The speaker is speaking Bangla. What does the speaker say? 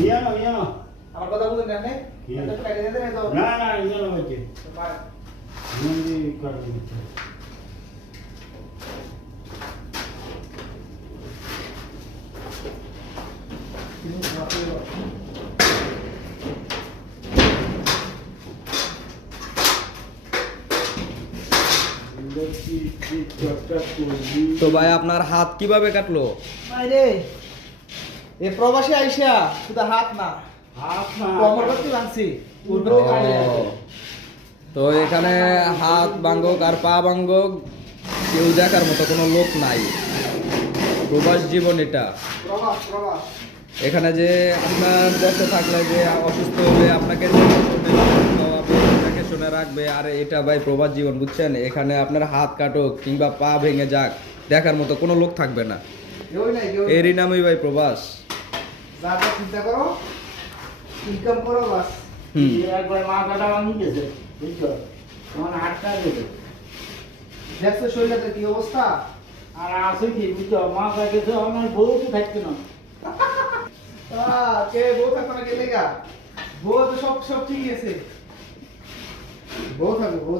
ইয়ানো আমার কথা বুঝেন না কি? এত টাকা দিতে না তো না ইয়ানো হচ্ছে ভাই হিন্দি কাট দিচ্ছে তো ভাই আপনার হাত কিভাবে কাটলো? ভাই রে এ প্রবাসী আইসা শুধু হাত না কমর করতে ভাঙছি পূর্বে ও, থেকে কাটে আছে। তো এখানে হাত ভাঙ্গক আর পা ভাঙ্গক কেউ দেখার মতো কোনো লোক নাই। প্রবাস জীবন এটা। প্রবাস এখানে যে আপনার বসে থাকলে যে অসুস্থ হলে আপনাকে খাওয়াবে, দেখে শুনে রাখবে, আর এটা ভাই প্রবাস জীবন, বুঝছেন? এখানে আপনার হাত কাটুক কিংবা পা ভেঙে যাক, দেখার মতো কোনো লোক থাকবে না। কেউ নাই কেউ এরই নামই ভাই প্রবাস। যা যা চিন্তা করো ইনকাম করো বাস হুম। একবার মাথাটা ভাঙি গেছে বুঝছো তখন হাতটা গেছে দেখছো শরীরের কি অবস্থা আর আছে কি বুঝছো মাথা গেছে আমার বউ তো থাকতো না কে বউ থাকবে না গেলে গা বউ তো সব ঠিকই আছে বউ থাকবে বউ